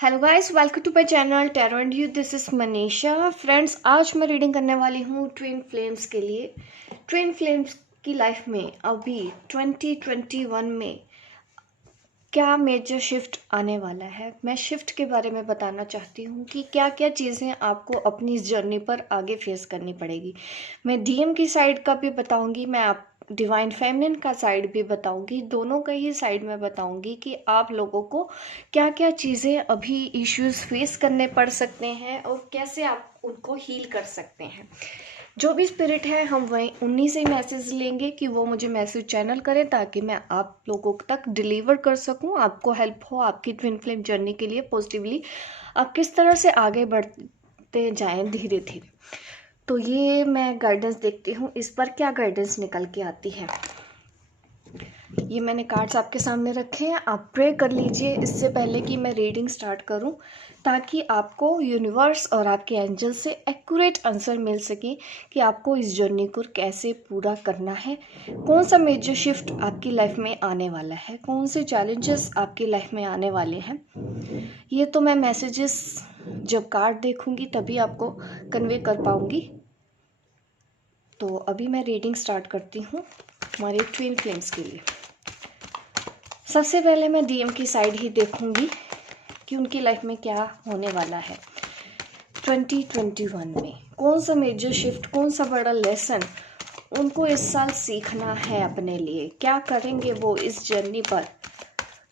Hello guys, welcome to my channel tarot and you. This is Manisha. Friends, आज मैं reading करने वाली हूँ ट्विन फ्लेम्स के लिए। ट्विन फ्लेम्स की लाइफ में अभी 2021 में क्या मेजर शिफ्ट आने वाला है, मैं शिफ्ट के बारे में बताना चाहती हूँ कि क्या क्या चीज़ें आपको अपनी इस जर्नी पर आगे फेस करनी पड़ेगी। मैं डीएम की साइड का भी बताऊँगी, मैं आप डिवाइन फेमिनिन का साइड भी बताऊंगी, दोनों का ही साइड में बताऊंगी कि आप लोगों को क्या क्या चीज़ें अभी इश्यूज फेस करने पड़ सकते हैं और कैसे आप उनको हील कर सकते हैं। जो भी स्पिरिट है हम वहीं उन्हीं से मैसेज लेंगे कि वो मुझे मैसेज चैनल करें ताकि मैं आप लोगों तक डिलीवर कर सकूं, आपको हेल्प हो आपकी ट्विन फ्लेम जर्नी के लिए पॉजिटिवली आप किस तरह से आगे बढ़ते जाएं धीरे धीरे। तो ये मैं गाइडेंस देखती हूँ, इस पर क्या गाइडेंस निकल के आती है। ये मैंने कार्ड्स आपके सामने रखे हैं, आप प्रे कर लीजिए इससे पहले कि मैं रीडिंग स्टार्ट करूं, ताकि आपको यूनिवर्स और आपके एंजल से एक्यूरेट आंसर मिल सके कि आपको इस जर्नी को कैसे पूरा करना है, कौन सा मेजर शिफ्ट आपकी लाइफ में आने वाला है, कौन से चैलेंजेस आपकी लाइफ में आने वाले हैं। ये तो मैं मैसेजेस जब कार्ड देखूंगी तभी आपको कन्वे कर पाऊंगी। तो अभी मैं रीडिंग स्टार्ट करती हूँ हमारे ट्विन फ्लेम्स के लिए। सबसे पहले मैं डीएम की साइड ही देखूंगी कि उनकी लाइफ में क्या होने वाला है 2021 में। कौन सा मेजर शिफ्ट, कौन सा बड़ा लेसन उनको इस साल सीखना है अपने लिए, क्या करेंगे वो इस जर्नी पर।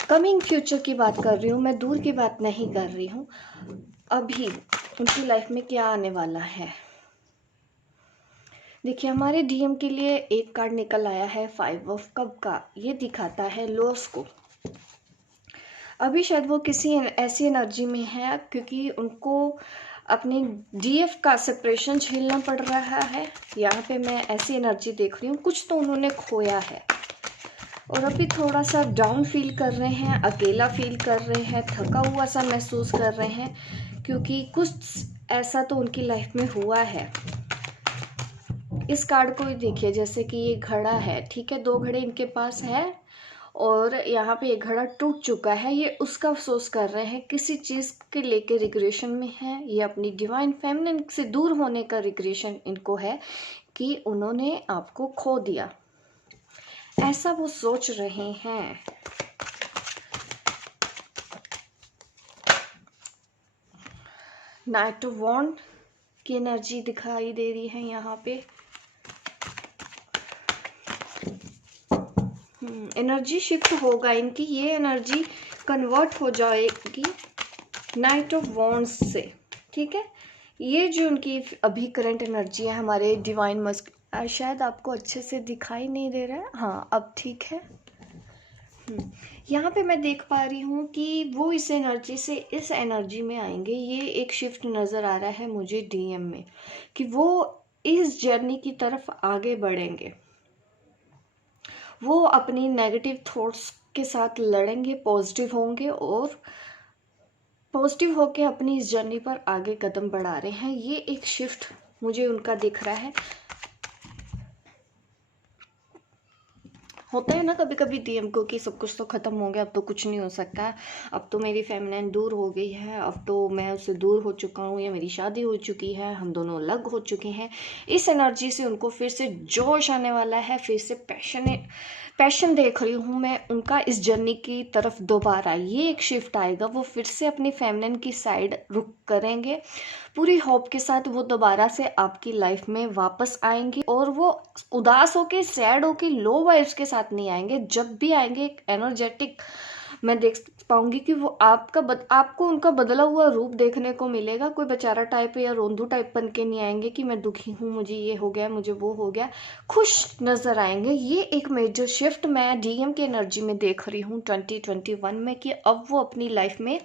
कमिंग फ्यूचर की बात कर रही हूँ मैं, दूर की बात नहीं कर रही हूँ। अभी उनकी लाइफ में क्या आने वाला है। देखिए, हमारे डीएम के लिए एक कार्ड निकल आया है 5 ऑफ कप का। ये दिखाता है लॉस को। अभी शायद वो किसी ऐसी एनर्जी में है क्योंकि उनको अपने डीएफ का सेपरेशन झेलना पड़ रहा है। यहाँ पे मैं ऐसी एनर्जी देख रही हूँ, कुछ तो उन्होंने खोया है और अभी थोड़ा सा डाउन फील कर रहे हैं, अकेला फील कर रहे हैं, थका हुआ सा महसूस कर रहे हैं, क्योंकि कुछ ऐसा तो उनकी लाइफ में हुआ है। इस कार्ड को ही देखिए, जैसे कि ये घड़ा है, ठीक है, 2 घड़े इनके पास है और यहाँ पे एक घड़ा टूट चुका है। ये उसका अफसोस कर रहे हैं, किसी चीज़ के लेके रिग्रेशन में है। ये अपनी डिवाइन फेमिनिन से दूर होने का रिग्रेशन इनको है कि उन्होंने आपको खो दिया, ऐसा वो सोच रहे हैं। नाइट ऑफ वॉन्ड की एनर्जी दिखाई दे रही है यहाँ पे। एनर्जी शिफ्ट होगा इनकी, ये एनर्जी कन्वर्ट हो जाएगी नाइट ऑफ वॉन्ड्स से, ठीक है। ये जो उनकी अभी करंट एनर्जी है हमारे डिवाइन मस्क, शायद आपको अच्छे से दिखाई नहीं दे रहा है, हाँ अब ठीक है। यहाँ पे मैं देख पा रही हूँ कि वो इस एनर्जी से इस एनर्जी में आएंगे। ये एक शिफ्ट नज़र आ रहा है मुझे डीएम में कि वो इस जर्नी की तरफ आगे बढ़ेंगे। वो अपनी नेगेटिव थॉट्स के साथ लड़ेंगे, पॉजिटिव होंगे और पॉजिटिव होके अपनी इस जर्नी पर आगे कदम बढ़ा रहे हैं। ये एक शिफ्ट मुझे उनका दिख रहा है। होता है ना कभी कभी डीएम को कि सब कुछ तो खत्म हो गया, अब तो कुछ नहीं हो सकता, अब तो मेरी फेमिनिन दूर हो गई है, अब तो मैं उससे दूर हो चुका हूँ या मेरी शादी हो चुकी है, हम दोनों अलग हो चुके हैं। इस एनर्जी से उनको फिर से जोश आने वाला है, फिर से पैशन देख रही हूँ मैं उनका इस जर्नी की तरफ दोबारा। ये एक शिफ्ट आएगा, वो फिर से अपनी फेमिनिन की साइड रुक करेंगे, पूरी होप के साथ वो दोबारा से आपकी लाइफ में वापस आएंगे और वो उदास होके, सैड होके, लो वाइब्स के साथ नहीं आएंगे। जब भी आएंगे एक एनर्जेटिक मैं देख पाऊंगी कि वो आपको उनका बदला हुआ रूप देखने को मिलेगा। कोई बेचारा टाइप या रोंदू टाइप बन के नहीं आएंगे कि मैं दुखी हूँ, मुझे ये हो गया, मुझे वो हो गया। खुश नजर आएंगे। ये एक मेजर शिफ्ट मैं डीएम की एनर्जी में देख रही हूँ 2021 में कि अब वो अपनी लाइफ में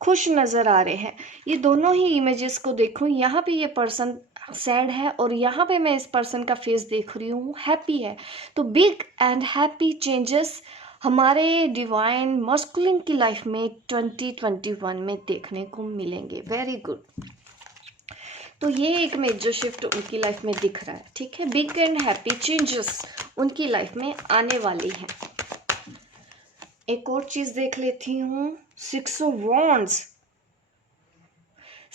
खुश नजर आ रहे हैं। ये दोनों ही इमेजेस को देखूं, यहाँ पे ये पर्सन सैड है और यहाँ पे मैं इस पर्सन का फेस देख रही हूँ हैप्पी है। तो बिग एंड हैप्पी चेंजेस हमारे डिवाइन मस्कुलिन की लाइफ में 2021 में देखने को मिलेंगे। Very good. तो ये एक मेजर शिफ्ट उनकी लाइफ में दिख रहा है, ठीक है। बिग एंड हैप्पी चेंजेस उनकी लाइफ में आने वाली हैं। एक और चीज देख लेती हूँ, 6 of wands.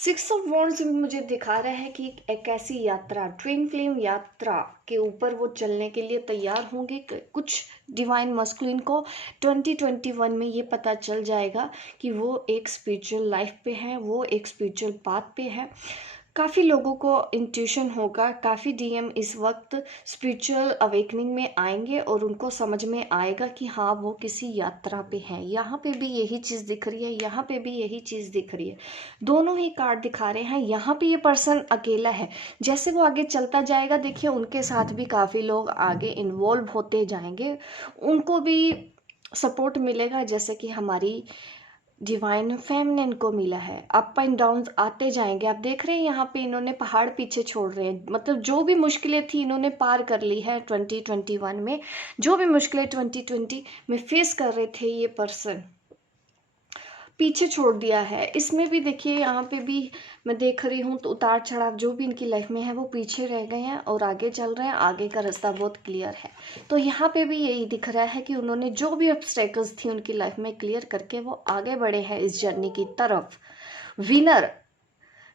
Six of wands मुझे दिखा रहा है कि एक ऐसी यात्रा, ट्विन फ्लेम यात्रा के ऊपर वो चलने के लिए तैयार होंगे। कुछ डिवाइन मस्कुलिन को 2021 में ये पता चल जाएगा कि वो एक स्पिरिचुअल लाइफ पे है, वो एक स्पिरिचुअल पाथ पे है। काफ़ी लोगों को इंट्यूशन होगा, काफ़ी डीएम इस वक्त स्पिरिचुअल अवेकनिंग में आएंगे और उनको समझ में आएगा कि हाँ वो किसी यात्रा पे हैं। यहाँ पे भी यही चीज़ दिख रही है, यहाँ पे भी यही चीज़ दिख रही है। दोनों ही कार्ड दिखा रहे हैं। यहाँ पे ये पर्सन अकेला है, जैसे वो आगे चलता जाएगा देखिए उनके साथ भी काफ़ी लोग आगे इन्वॉल्व होते जाएंगे, उनको भी सपोर्ट मिलेगा जैसे कि हमारी डिवाइन फेमिनिन को मिला है। अप एंड डाउन आते जाएंगे। आप देख रहे हैं यहाँ पे इन्होंने पहाड़ पीछे छोड़ रहे हैं, मतलब जो भी मुश्किलें थी इन्होंने पार कर ली है 2021 में। जो भी मुश्किलें 2020 में फेस कर रहे थे ये पर्सन पीछे छोड़ दिया है। इसमें भी देखिए यहाँ पे भी मैं देख रही हूँ तो उतार चढ़ाव जो भी इनकी लाइफ में है वो पीछे रह गए हैं और आगे चल रहे हैं। आगे का रास्ता बहुत क्लियर है। तो यहाँ पे भी यही दिख रहा है कि उन्होंने जो भी ऑब्स्टेकल्स थी उनकी लाइफ में क्लियर करके वो आगे बढ़े हैं इस जर्नी की तरफ। विनर,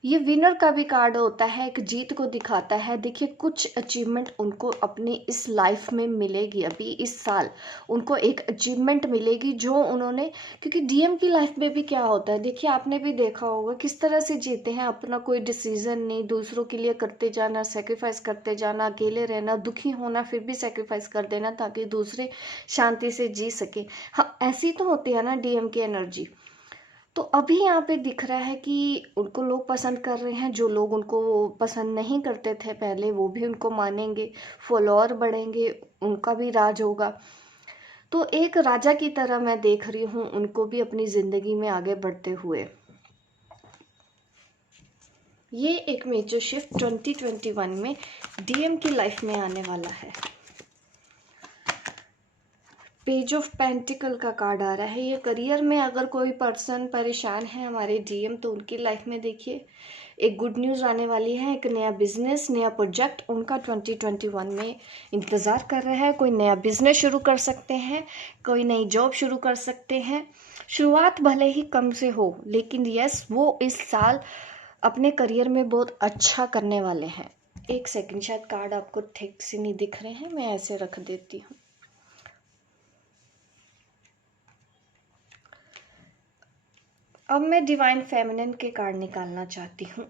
ये विनर का भी कार्ड होता है, एक जीत को दिखाता है। देखिए कुछ अचीवमेंट उनको अपनी इस लाइफ में मिलेगी। अभी इस साल उनको एक अचीवमेंट मिलेगी जो उन्होंने, क्योंकि डीएम की लाइफ में भी क्या होता है देखिए आपने भी देखा होगा किस तरह से जीते हैं। अपना कोई डिसीजन नहीं, दूसरों के लिए करते जाना, सेक्रीफाइस करते जाना, अकेले रहना, दुखी होना, फिर भी सेक्रीफाइस कर देना ताकि दूसरे शांति से जी सके। हाँ ऐसी तो होती है ना डीएम की एनर्जी। तो अभी यहाँ पे दिख रहा है कि उनको लोग पसंद कर रहे हैं। जो लोग उनको पसंद नहीं करते थे पहले वो भी उनको मानेंगे, फॉलोअर बढ़ेंगे, उनका भी राज होगा। तो एक राजा की तरह मैं देख रही हूँ उनको भी अपनी ज़िंदगी में आगे बढ़ते हुए। ये एक मेजर शिफ्ट 2021 में डीएम की लाइफ में आने वाला है। पेज ऑफ पेंटिकल का कार्ड आ रहा है। ये करियर में अगर कोई पर्सन परेशान है हमारे डीएम तो उनकी लाइफ में देखिए एक गुड न्यूज़ आने वाली है। एक नया बिजनेस, नया प्रोजेक्ट उनका 2021 में इंतज़ार कर रहा है। कोई नया बिजनेस शुरू कर सकते हैं, कोई नई जॉब शुरू कर सकते हैं। शुरुआत भले ही कम से हो लेकिन यस वो इस साल अपने करियर में बहुत अच्छा करने वाले हैं। एक सेकंड, शायद कार्ड आपको ठीक से नहीं दिख रहे हैं, मैं ऐसे रख देती हूँ। अब मैं डिवाइन फेमिनिन के कार्ड निकालना चाहती हूँ।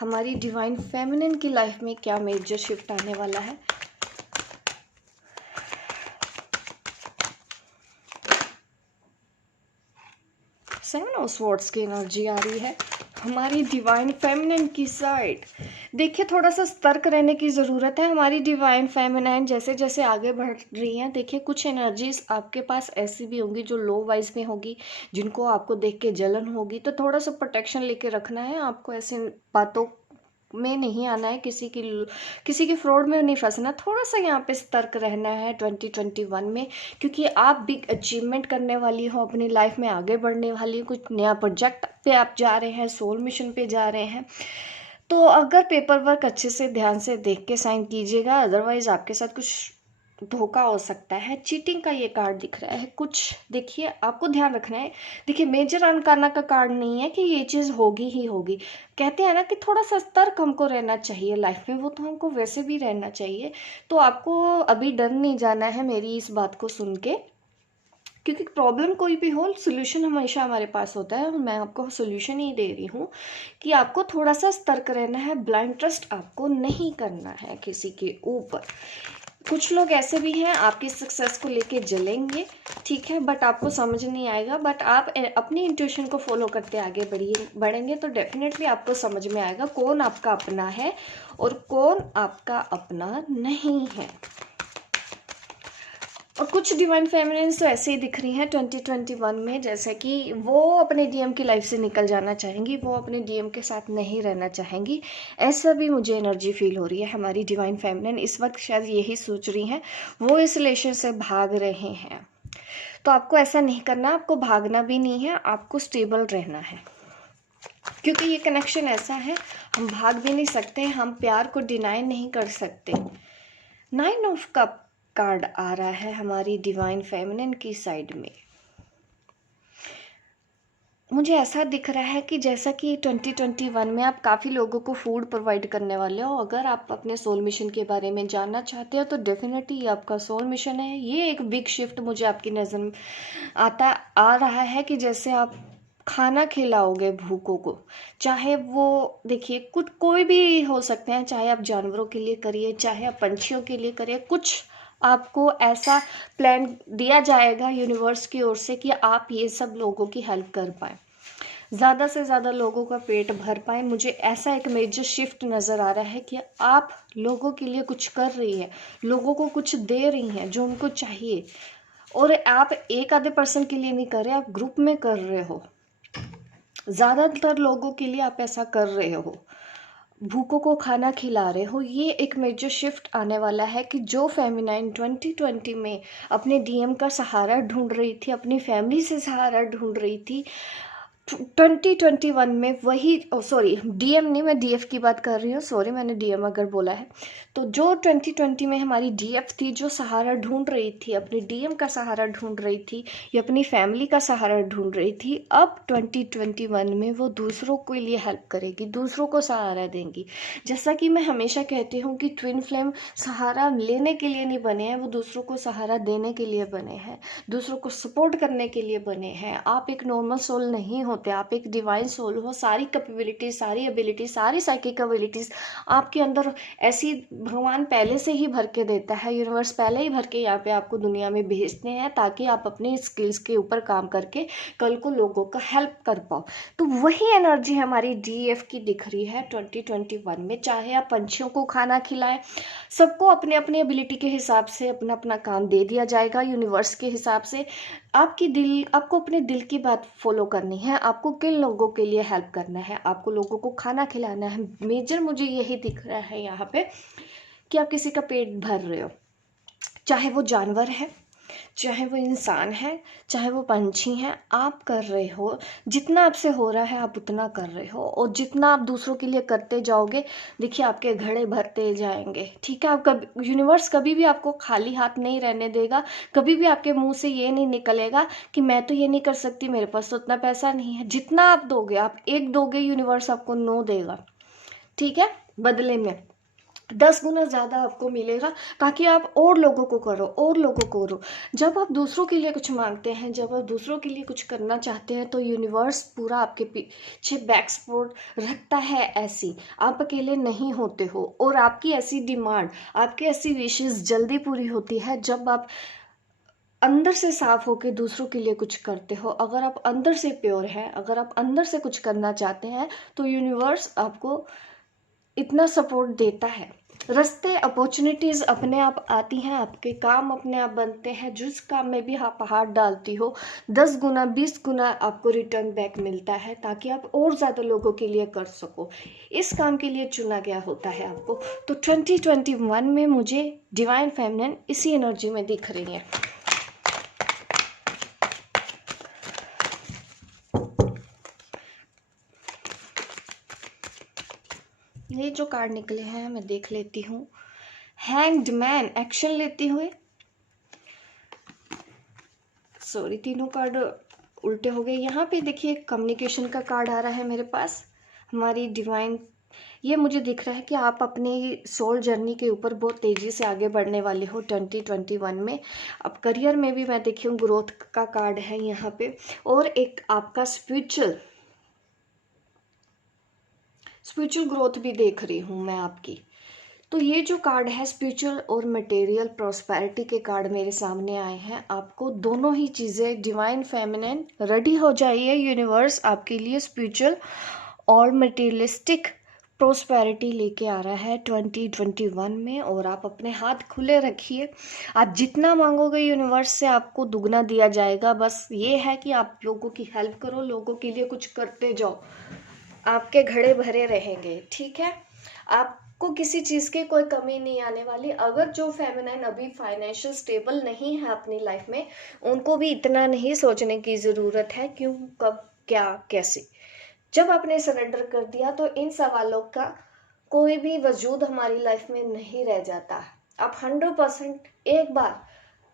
हमारी डिवाइन फेमिनिन की लाइफ में क्या मेजर शिफ्ट आने वाला है। सेवन ऑफ स्वॉर्ड्स की एनर्जी आ रही है हमारी डिवाइन फेमिनिन की साइड। देखिए थोड़ा सा सतर्क रहने की ज़रूरत है। हमारी डिवाइन फेमिनिन जैसे जैसे आगे बढ़ रही हैं देखिए कुछ एनर्जीज आपके पास ऐसी भी होंगी जो लो वाइज में होगी, जिनको आपको देख के जलन होगी। तो थोड़ा सा प्रोटेक्शन लेके रखना है आपको, ऐसे बातों में नहीं आना है, किसी के फ्रॉड में नहीं फंसना। थोड़ा सा यहाँ पे सतर्क रहना है 2021 में, क्योंकि आप बिग अचीवमेंट करने वाली हो, अपनी लाइफ में आगे बढ़ने वाली हो, कुछ नया प्रोजेक्ट पे आप जा रहे हैं, सोल मिशन पे जा रहे हैं। तो अगर पेपर वर्क अच्छे से ध्यान से देख के साइन कीजिएगा, अदरवाइज आपके साथ कुछ धोखा हो सकता है। चीटिंग का ये कार्ड दिख रहा है कुछ, देखिए आपको ध्यान रखना है। देखिए मेजर अनकाना का कार्ड नहीं है कि ये चीज़ होगी ही होगी। कहते हैं ना कि थोड़ा सा सतर्क हमको रहना चाहिए लाइफ में, वो तो हमको वैसे भी रहना चाहिए। तो आपको अभी डर नहीं जाना है मेरी इस बात को सुन के, क्योंकि प्रॉब्लम कोई भी हो सोल्यूशन हमेशा हमारे पास होता है। मैं आपको सोल्यूशन ही दे रही हूँ कि आपको थोड़ा सा सतर्क रहना है। ब्लाइंड ट्रस्ट आपको नहीं करना है किसी के ऊपर। कुछ लोग ऐसे भी हैं आपकी सक्सेस को लेके जलेंगे, ठीक है, बट आपको समझ नहीं आएगा। बट आप अपनी इंट्यूशन को फॉलो करते आगे बढ़ेंगे तो डेफिनेटली आपको समझ में आएगा कौन आपका अपना है और कौन आपका अपना नहीं है। और कुछ डिवाइन फेमिनिन्स तो ऐसे ही दिख रही हैं 2021 में, जैसे कि वो अपने डीएम की लाइफ से निकल जाना चाहेंगी, वो अपने डीएम के साथ नहीं रहना चाहेंगी। ऐसा भी मुझे एनर्जी फील हो रही है। हमारी डिवाइन फेमिनिन इस वक्त शायद यही सोच रही हैं, वो इस रिलेशन से भाग रहे हैं। तो आपको ऐसा नहीं करना, आपको भागना भी नहीं है, आपको स्टेबल रहना है, क्योंकि ये कनेक्शन ऐसा है हम भाग भी नहीं सकते, हम प्यार को डिनाई नहीं कर सकते। 9 ऑफ कप कार्ड आ रहा है हमारी डिवाइन फेमिनिन की साइड में। मुझे ऐसा दिख रहा है कि जैसा कि 2021 में आप काफ़ी लोगों को फूड प्रोवाइड करने वाले हो। अगर आप अपने सोल मिशन के बारे में जानना चाहते हो तो डेफिनेटली ये आपका सोल मिशन है। ये एक बिग शिफ्ट मुझे आपकी नज़र में आ रहा है कि जैसे आप खाना खिलाओगे भूखों को, चाहे वो देखिए कुछ कोई भी हो सकते हैं, चाहे आप जानवरों के लिए करिए, चाहे आप पंछियों के लिए करिए, कुछ आपको ऐसा प्लान दिया जाएगा यूनिवर्स की ओर से कि आप ये सब लोगों की हेल्प कर पाए, ज़्यादा से ज़्यादा लोगों का पेट भर पाए। मुझे ऐसा एक मेजर शिफ्ट नज़र आ रहा है कि आप लोगों के लिए कुछ कर रही है, लोगों को कुछ दे रही हैं जो उनको चाहिए। और आप एक आधे पर्सन के लिए नहीं कर रहे, आप ग्रुप में कर रहे हो, ज़्यादातर लोगों के लिए आप ऐसा कर रहे हो, भूखों को खाना खिला रहे हो। ये एक मेजर शिफ्ट आने वाला है कि जो फेमिनाइन 2020 में अपने डीएम का सहारा ढूंढ रही थी, अपनी फैमिली से सहारा ढूंढ रही थी, 2021 में वही, सॉरी डीएम नहीं, मैं डीएफ की बात कर रही हूँ, सॉरी मैंने डीएम अगर बोला है तो, जो 2020 में हमारी डीएफ थी जो सहारा ढूंढ रही थी, अपने डीएम का सहारा ढूंढ रही थी या अपनी फैमिली का सहारा ढूंढ रही थी, अब 2021 में वो दूसरों के लिए हेल्प करेगी, दूसरों को सहारा देंगी। जैसा कि मैं हमेशा कहती हूँ कि ट्विन फ्लेम सहारा लेने के लिए नहीं बने हैं, वो दूसरों को सहारा देने के लिए बने हैं, दूसरों को सपोर्ट करने के लिए बने हैं। आप एक नॉर्मल सोल नहीं होते, आप एक डिवाइन सोल हो। सारी कैपेबिलिटी, सारी एबिलिटी, सारी साइकिक एबिलिटीज़ आपके अंदर ऐसी भगवान पहले से ही भर के देता है, यूनिवर्स पहले ही भर के यहाँ पे आपको दुनिया में भेजते हैं ताकि आप अपने स्किल्स के ऊपर काम करके कल को लोगों का हेल्प कर पाओ। तो वही एनर्जी हमारी डीएफ की दिख रही है 2021 में। चाहे आप पंछियों को खाना खिलाएं, सबको अपने अपने एबिलिटी के हिसाब से अपना अपना काम दे दिया जाएगा यूनिवर्स के हिसाब से। आपको अपने दिल की बात फॉलो करनी है, आपको किन लोगों के लिए हेल्प करना है, आपको लोगों को खाना खिलाना है। मेजर मुझे यही दिख रहा है यहाँ पे कि आप किसी का पेट भर रहे हो, चाहे वो जानवर है, चाहे वो इंसान है, चाहे वो पंछी हैं, आप कर रहे हो। जितना आपसे हो रहा है आप उतना कर रहे हो, और जितना आप दूसरों के लिए करते जाओगे देखिए आपके घड़े भरते जाएंगे। ठीक है, आप कभी, यूनिवर्स कभी भी आपको खाली हाथ नहीं रहने देगा। कभी भी आपके मुंह से ये नहीं निकलेगा कि मैं तो ये नहीं कर सकती, मेरे पास तो उतना पैसा नहीं है। जितना आप दोगे, आप एक दोगे, यूनिवर्स आपको 9 देगा। ठीक है, बदले में 10 गुना ज़्यादा आपको मिलेगा, ताकि आप और लोगों को करो, और लोगों को करो। जब आप दूसरों के लिए कुछ मांगते हैं, जब आप दूसरों के लिए कुछ करना चाहते हैं, तो यूनिवर्स पूरा आपके पीछे बैक सपोर्ट रखता है। ऐसी आप अकेले नहीं होते हो, और आपकी ऐसी डिमांड, आपकी ऐसी विशेष जल्दी पूरी होती है जब आप अंदर से साफ होकर दूसरों के लिए कुछ करते हो। अगर आप अंदर से प्योर हैं, अगर आप अंदर से कुछ करना चाहते हैं, तो यूनिवर्स आपको इतना सपोर्ट देता है। रास्ते, अपॉर्चुनिटीज़ अपने आप आती हैं, आपके काम अपने आप बनते हैं। जिस काम में भी आप हाथ डालती हो 10 गुना 20 गुना आपको रिटर्न बैक मिलता है, ताकि आप और ज़्यादा लोगों के लिए कर सको। इस काम के लिए चुना गया होता है आपको। तो 2021 में मुझे डिवाइन फेमिनिन इसी एनर्जी में दिख रही है। ये जो कार्ड निकले हैं मैं देख लेती हूँ। हैंग्ड मैन, एक्शन लेते हुए, सॉरी तीनों कार्ड उल्टे हो गए। यहाँ पे देखिए कम्युनिकेशन का कार्ड आ रहा है मेरे पास, हमारी डिवाइन। ये मुझे दिख रहा है कि आप अपनी सोल जर्नी के ऊपर बहुत तेज़ी से आगे बढ़ने वाले हो 2021 में। अब करियर में भी मैं देखी हूँ ग्रोथ का कार्ड है यहाँ पे, और एक आपका स्पिरिचुअल ग्रोथ भी देख रही हूँ मैं आपकी। तो ये जो कार्ड है स्पिरिचुअल और मटेरियल प्रॉस्पेरिटी के कार्ड मेरे सामने आए हैं। आपको दोनों ही चीज़ें, डिवाइन फेमिनिन, रेडी हो जाइए। यूनिवर्स आपके लिए स्पिरिचुअल और मटेरियलिस्टिक प्रॉस्पेरिटी लेके आ रहा है 2021 में, और आप अपने हाथ खुले रखिए। आप जितना मांगोगे यूनिवर्स से आपको दुगना दिया जाएगा। बस ये है कि आप लोगों की हेल्प करो, लोगों के लिए कुछ करते जाओ, आपके घड़े भरे रहेंगे। ठीक है, आपको किसी चीज़ की कोई कमी नहीं आने वाली। अगर जो फेमिनाइन अभी फाइनेंशियल स्टेबल नहीं है अपनी लाइफ में, उनको भी इतना नहीं सोचने की ज़रूरत है क्यों, कब, क्या, कैसे। जब आपने सरेंडर कर दिया तो इन सवालों का कोई भी वजूद हमारी लाइफ में नहीं रह जाता। आप 100% एक बार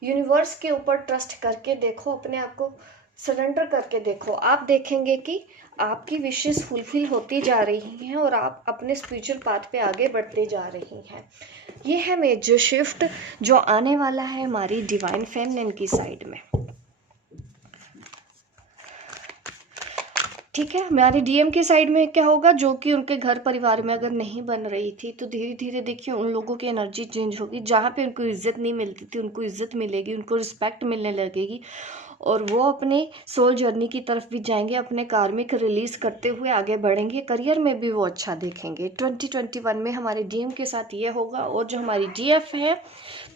यूनिवर्स के ऊपर ट्रस्ट करके देखो, अपने आप को सरेंडर करके देखो, आप देखेंगे कि आपकी विशेष फुलफिल होती जा रही हैं और आप अपने स्पिरिचुअल पाथ पे आगे बढ़ते जा रही हैं। ये है मेजर शिफ्ट जो आने वाला है हमारी डिवाइन फेमिनिन की साइड में। ठीक है, हमारे डीएम की साइड में क्या होगा, जो कि उनके घर परिवार में अगर नहीं बन रही थी तो धीरे धीरे देखिए उन लोगों की एनर्जी चेंज होगी। जहाँ पे उनको इज्जत नहीं मिलती थी उनको इज्जत मिलेगी, उनको रिस्पेक्ट मिलने लगेगी और वो अपने सोल जर्नी की तरफ भी जाएंगे, अपने कार्मिक रिलीज करते हुए आगे बढ़ेंगे। करियर में भी वो अच्छा देखेंगे। 2021 में हमारे डीएम के साथ ये होगा। और जो हमारी डीएफ है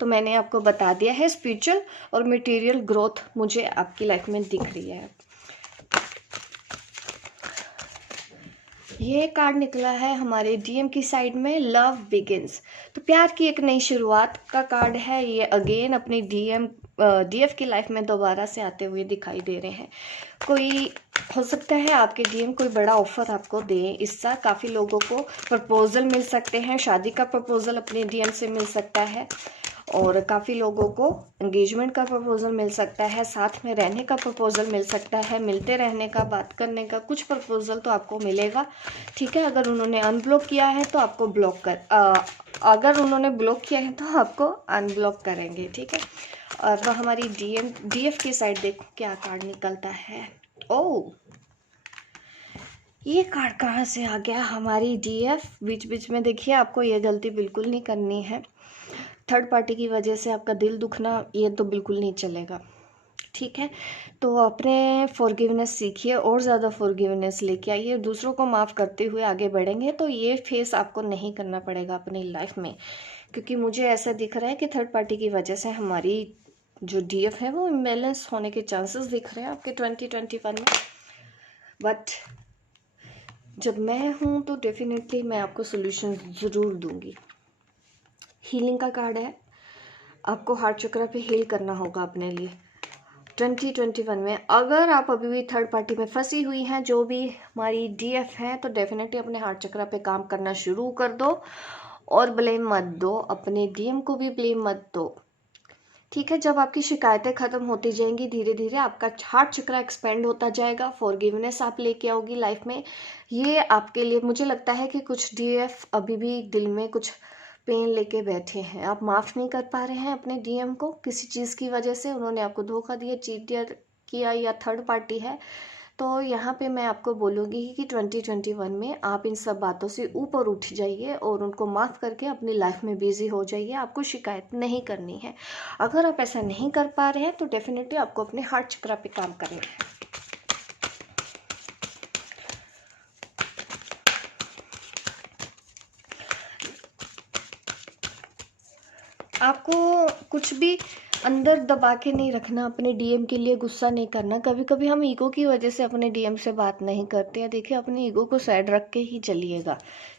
तो मैंने आपको बता दिया है, स्पिरिचुअल और मटेरियल ग्रोथ मुझे आपकी लाइफ में दिख रही है। ये कार्ड निकला है हमारे डीएम की साइड में, लव बिगिंस। तो प्यार की एक नई शुरुआत का कार्ड है ये। अगेन अपनी डीएफ की लाइफ में दोबारा से आते हुए दिखाई दे रहे हैं। कोई हो सकता है आपके डीएम कोई बड़ा ऑफर आपको दे इस साल। काफ़ी लोगों को प्रपोजल मिल सकते हैं, शादी का प्रपोजल अपने डीएम से मिल सकता है और काफ़ी लोगों को एंगेजमेंट का प्रपोजल मिल सकता है, साथ में रहने का प्रपोजल मिल सकता है, मिलते रहने का, बात करने का, कुछ प्रपोजल तो आपको मिलेगा। ठीक है, अगर उन्होंने अनब्लॉक किया है तो आपको अगर उन्होंने ब्लॉक किया है तो आपको अनब्लॉक करेंगे। ठीक है, और वह हमारी डीएफ की साइड देखो क्या कार्ड निकलता है। ओह, ये कार्ड कहाँ से आ गया, हमारी डीएफ। बीच बीच में देखिए, आपको ये गलती बिल्कुल नहीं करनी है। थर्ड पार्टी की वजह से आपका दिल दुखना ये तो बिल्कुल नहीं चलेगा। ठीक है, तो अपने फॉरगिवनेस सीखिए और ज़्यादा फॉरगिवनेस लेके आइए, दूसरों को माफ़ करते हुए आगे बढ़ेंगे तो ये फेस आपको नहीं करना पड़ेगा अपनी लाइफ में। क्योंकि मुझे ऐसा दिख रहा है कि थर्ड पार्टी की वजह से हमारी जो डीएफ है वो इम्बैलेंस होने के चांसेस दिख रहे हैं आपके 2021 में। बट जब मैं हूँ तो डेफिनेटली मैं आपको सोल्यूशन ज़रूर दूंगी। हीलिंग का कार्ड है, आपको हार्ट चक्र पे हील करना होगा अपने लिए 2021 में। अगर आप अभी भी थर्ड पार्टी में फंसी हुई हैं, जो भी हमारी डीएफ है, तो डेफिनेटली अपने हार्ट चक्र पे काम करना शुरू कर दो और ब्लेम मत दो, अपने डीएम को भी ब्लेम मत दो। ठीक है, जब आपकी शिकायतें खत्म होती जाएंगी धीरे धीरे आपका हार्ट चक्र एक्सपेंड होता जाएगा, फॉरगिवनेस आप लेके आओगी लाइफ में। ये आपके लिए, मुझे लगता है कि कुछ डीएफ अभी भी दिल में कुछ पेन लेके बैठे हैं, आप माफ़ नहीं कर पा रहे हैं अपने डीएम को किसी चीज़ की वजह से। उन्होंने आपको धोखा दिया, चीट किया या थर्ड पार्टी है। तो यहाँ पे मैं आपको बोलूँगी कि 2021 में आप इन सब बातों से ऊपर उठ जाइए और उनको माफ़ करके अपनी लाइफ में बिजी हो जाइए। आपको शिकायत नहीं करनी है। अगर आप ऐसा नहीं कर पा रहे हैं तो डेफिनेटली आपको अपने हार्ट चक्र पे काम करना है। आपको कुछ भी अंदर दबा के नहीं रखना, अपने डीएम के लिए गुस्सा नहीं करना। कभी कभी हम ईगो की वजह से अपने डीएम से बात नहीं करते हैं। देखिए, अपने ईगो को साइड रख के ही चलिएगा।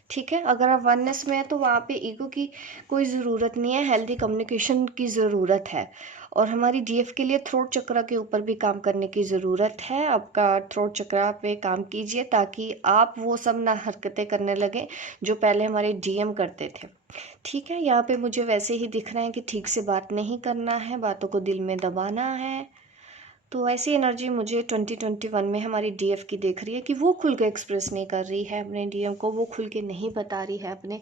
ठीक है, अगर आप वननेस में हैं तो वहाँ पे ईगो की कोई ज़रूरत नहीं है, हेल्दी कम्युनिकेशन की ज़रूरत है। और हमारी डीएफ के लिए थ्रोट चक्र के ऊपर भी काम करने की ज़रूरत है। आपका थ्रोट चक्र पे काम कीजिए ताकि आप वो सब ना हरकतें करने लगें जो पहले हमारे डीएम करते थे। ठीक है, यहाँ पे मुझे वैसे ही दिख रहा है कि ठीक से बात नहीं करना है, बातों को दिल में दबाना है। तो ऐसी एनर्जी मुझे 2021 में हमारी डीएफ की देख रही है कि वो खुल के एक्सप्रेस नहीं कर रही है अपने डीएम को, वो खुल के नहीं बता रही है अपने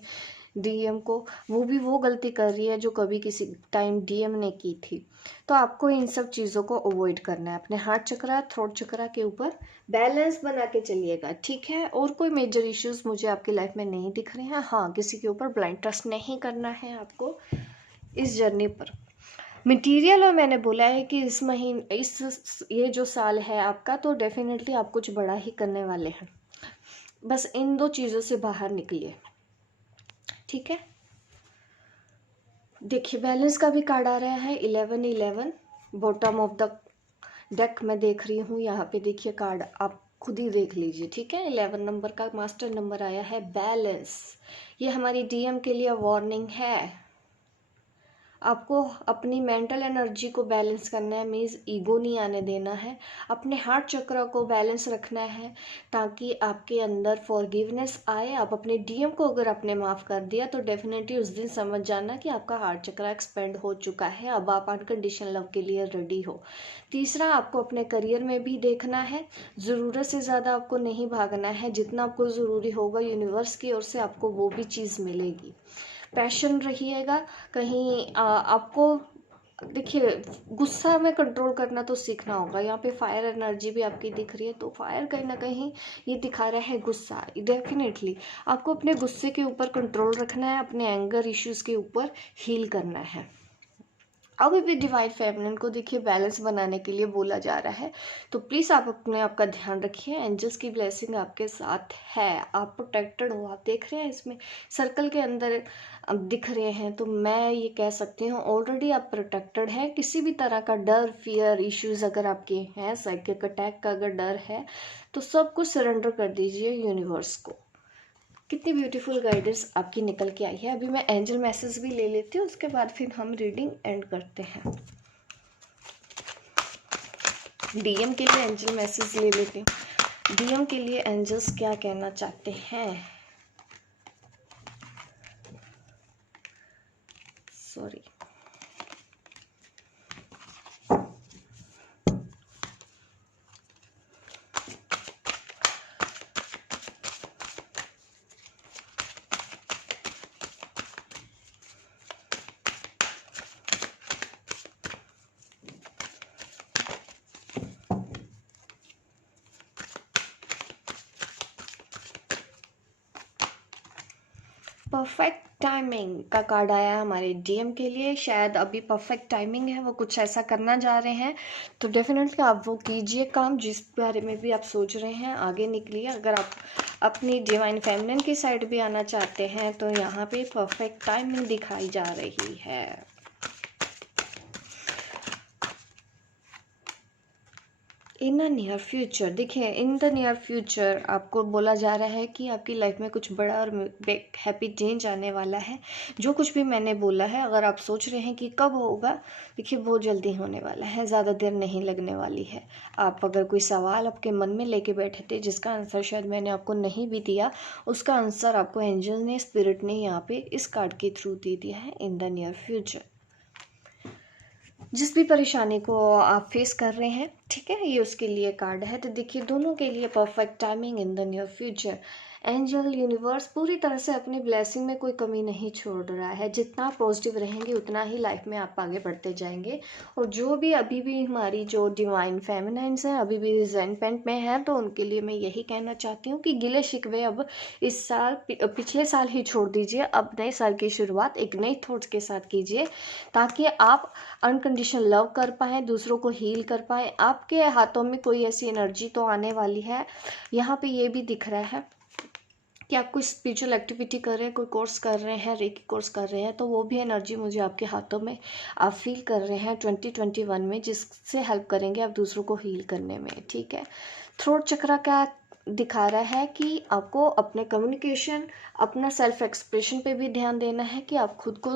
डीएम को। वो भी वो गलती कर रही है जो कभी किसी टाइम डीएम ने की थी। तो आपको इन सब चीज़ों को अवॉइड करना है। अपने हार्ट चक्र, थ्रोट चक्र के ऊपर बैलेंस बना के चलिएगा। ठीक है, और कोई मेजर इश्यूज मुझे आपकी लाइफ में नहीं दिख रहे हैं। हाँ, किसी के ऊपर ब्लाइंड ट्रस्ट नहीं करना है आपको इस जर्नी पर। मटेरियल, और मैंने बोला है कि इस महीने ये जो साल है आपका, तो डेफिनेटली आप कुछ बड़ा ही करने वाले हैं। बस इन दो चीज़ों से बाहर निकलिए। ठीक है, देखिए बैलेंस का भी कार्ड आ रहा है 1111 बॉटम ऑफ द डेक में देख रही हूँ। यहाँ पे देखिए कार्ड आप खुद ही देख लीजिए। ठीक है, 11 नंबर का मास्टर नंबर आया है बैलेंस। ये हमारी डीएम के लिए वार्निंग है। आपको अपनी मेंटल एनर्जी को बैलेंस करना है, मीन्स ईगो नहीं आने देना है, अपने हार्ट चक्र को बैलेंस रखना है ताकि आपके अंदर फॉरगिवनेस आए। आप अपने डीएम को अगर आपने माफ़ कर दिया तो डेफिनेटली उस दिन समझ जाना कि आपका हार्ट चक्र एक्सपेंड हो चुका है, अब आप अनकंडीशनल लव के लिए रेडी हो। तीसरा, आपको अपने करियर में भी देखना है, ज़रूरत से ज़्यादा आपको नहीं भागना है, जितना आपको ज़रूरी होगा यूनिवर्स की ओर से आपको वो भी चीज़ मिलेगी। पैशन रहिएगा, कहीं आपको देखिए गुस्सा में कंट्रोल करना तो सीखना होगा। यहाँ पे फायर एनर्जी भी आपकी दिख रही है, तो फायर कहीं ना कहीं ये दिखा रहा है गुस्सा। डेफिनेटली आपको अपने गुस्से के ऊपर कंट्रोल रखना है, अपने एंगर इश्यूज के ऊपर हील करना है। अभी भी डिवाइन फेमिनिन को देखिए बैलेंस बनाने के लिए बोला जा रहा है, तो प्लीज़ आप अपने आप का ध्यान रखिए। एंजल्स की ब्लेसिंग आपके साथ है, आप प्रोटेक्टेड हो। आप देख रहे हैं इसमें सर्कल के अंदर अब दिख रहे हैं, तो मैं ये कह सकती हूँ ऑलरेडी आप प्रोटेक्टेड हैं। किसी भी तरह का डर, फियर, इश्यूज अगर आपके हैं, साइकिक अटैक का अगर डर है तो सब कुछ सरेंडर कर दीजिए यूनिवर्स को। कितनी ब्यूटीफुल गाइडेंस आपकी निकल के आई है। अभी मैं एंजल मैसेज भी ले लेती हूँ, उसके बाद फिर हम रीडिंग एंड करते हैं। डीएम के लिए एंजल मैसेज ले लेती हूँ। डीएम के लिए एंजल्स क्या कहना चाहते हैं? सॉरी, परफेक्ट टाइमिंग का कार्ड आया है हमारे डीएम के लिए। शायद अभी परफेक्ट टाइमिंग है, वो कुछ ऐसा करना जा रहे हैं, तो डेफिनेटली आप वो कीजिए काम जिस बारे में भी आप सोच रहे हैं, आगे निकलिए। अगर आप अपनी डिवाइन फेमिनिन की साइड भी आना चाहते हैं तो यहाँ पे परफेक्ट टाइमिंग दिखाई जा रही है। इन द नियर फ्यूचर, देखिए इन द नियर फ्यूचर आपको बोला जा रहा है कि आपकी लाइफ में कुछ बड़ा और हैप्पी चेंज आने वाला है। जो कुछ भी मैंने बोला है, अगर आप सोच रहे हैं कि कब होगा, देखिए बहुत जल्दी होने वाला है, ज़्यादा देर नहीं लगने वाली है। आप अगर कोई सवाल आपके मन में लेके बैठे थे जिसका आंसर शायद मैंने आपको नहीं भी दिया, उसका आंसर आपको एंजल ने, स्पिरिट ने यहाँ पे इस कार्ड के थ्रू दे दिया है। इन द नियर फ्यूचर जिस भी परेशानी को आप फेस कर रहे हैं, ठीक है, ये उसके लिए कार्ड है। तो देखिए दोनों के लिए perfect timing in the near future. Angel universe पूरी तरह से अपनी ब्लेसिंग में कोई कमी नहीं छोड़ रहा है। जितना पॉजिटिव रहेंगे उतना ही लाइफ में आप आगे बढ़ते जाएंगे। और जो भी अभी भी हमारी जो डिवाइन फेमिनाइंस हैं अभी भी रिजेंटमेंट में है, तो उनके लिए मैं यही कहना चाहती हूँ कि गिले शिकवे अब इस साल पिछले साल ही छोड़ दीजिए। अब नए साल की शुरुआत एक नई थॉट्स के साथ कीजिए ताकि आप अनकंडीशनल लव कर पाएँ, दूसरों को हील कर पाएँ। आपके हाथों में कोई ऐसी एनर्जी तो आने वाली है। यहाँ पे ये भी दिख रहा है कि आप कोई स्पिरिचुअल एक्टिविटी कर रहे हैं, कोई कोर्स कर रहे हैं, रेकी कोर्स कर रहे हैं, तो वो भी एनर्जी मुझे आपके हाथों में आप फील कर रहे हैं 2021 में, जिससे हेल्प करेंगे आप दूसरों को हील करने में। ठीक है, थ्रोट चक्र क्या दिखा रहा है कि आपको अपने कम्युनिकेशन, अपना सेल्फ एक्सप्रेशन पे भी ध्यान देना है कि आप खुद को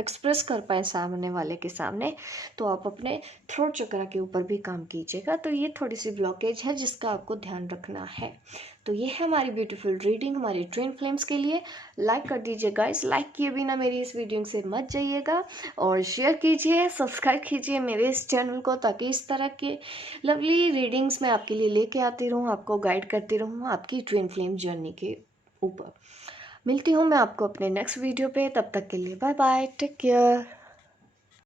एक्सप्रेस कर पाए सामने वाले के सामने। तो आप अपने थ्रोट चक्र के ऊपर भी काम कीजिएगा। तो ये थोड़ी सी ब्लॉकेज है जिसका आपको ध्यान रखना है। तो ये है हमारी ब्यूटीफुल रीडिंग हमारी ट्विन फ्लेम्स के लिए। लाइक कर दीजिए गाइस, लाइक किए बिना मेरी इस वीडियो से मत जाइएगा, और शेयर कीजिए, सब्सक्राइब कीजिए मेरे इस चैनल को, ताकि इस तरह के लवली रीडिंग्स मैं आपके लिए लेके आती रहूँ, आपको गाइड करती रहूँ आपकी ट्विन फ्लेम जर्नी के ऊपर। मिलती हूँ मैं आपको अपने नेक्स्ट वीडियो पे, तब तक के लिए बाय बाय, टेक केयर।